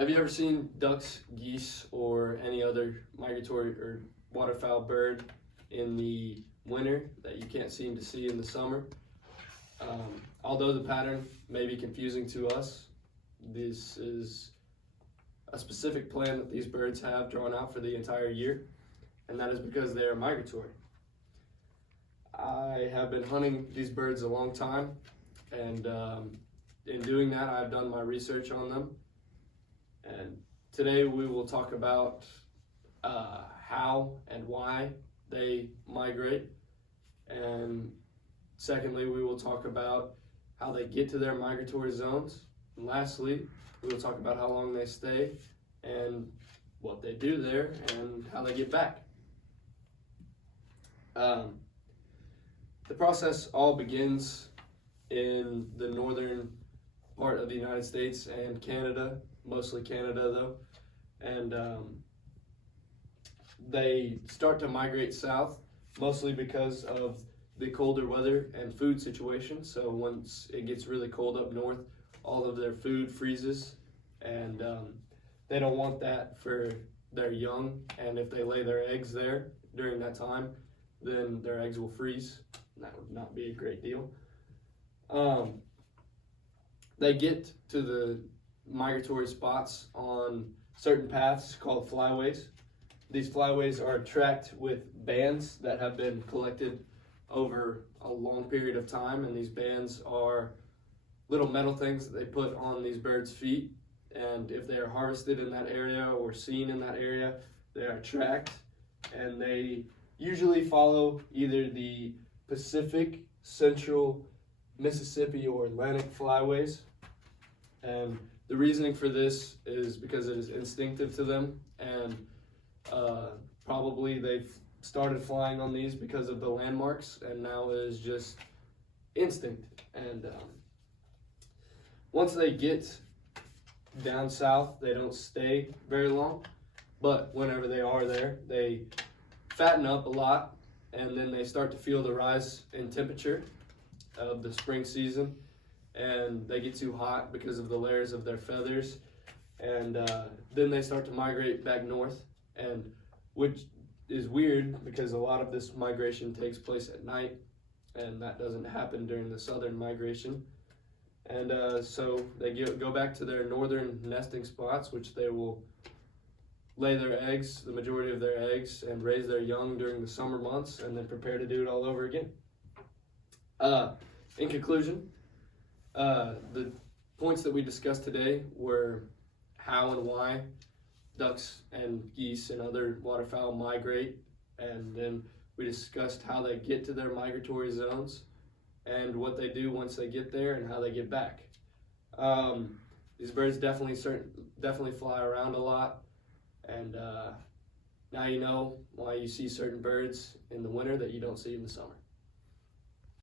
Have you ever seen ducks, geese, or any other migratory or waterfowl bird in the winter that you can't seem to see in the summer? Although the pattern may be confusing to us, this is a specific plan that these birds have drawn out for the entire year, and that is because they are migratory. I have been hunting these birds a long time, and in doing that, I've done my research on them. And today we will talk about how and why they migrate. And secondly, we will talk about how they get to their migratory zones. And lastly, we will talk about how long they stay and what they do there and how they get back. The process all begins in the northern part of the United States and Canada, mostly Canada though, and they start to migrate south mostly because of the colder weather and food situation. So once it gets really cold up north, all of their food freezes, and they don't want that for their young, and if they lay their eggs there during that time, then their eggs will freeze, and that would not be a great deal. They get to the migratory spots on certain paths called flyways. These flyways are tracked with bands that have been collected over a long period of time, and these bands are little metal things that they put on these birds' feet, and if they are harvested in that area or seen in that area, they are tracked, and they usually follow either the Pacific, Central, Mississippi, or Atlantic flyways. And the reasoning for this is because it is instinctive to them, and probably they've started flying on these because of the landmarks, and now it is just instinct. And once they get down south, they don't stay very long, but whenever they are there, they fatten up a lot, and then they start to feel the rise in temperature of the spring season, and they get too hot because of the layers of their feathers, and then they start to migrate back north, and which is weird because a lot of this migration takes place at night, and that doesn't happen during the southern migration. And so they go back to their northern nesting spots, which they will lay their eggs, the majority of their eggs, and raise their young during the summer months, and then prepare to do it all over again. In conclusion, the points that we discussed today were how and why ducks and geese and other waterfowl migrate, and then we discussed how they get to their migratory zones and what they do once they get there and how they get back. These birds definitely fly around a lot, and now you know why you see certain birds in the winter that you don't see in the summer.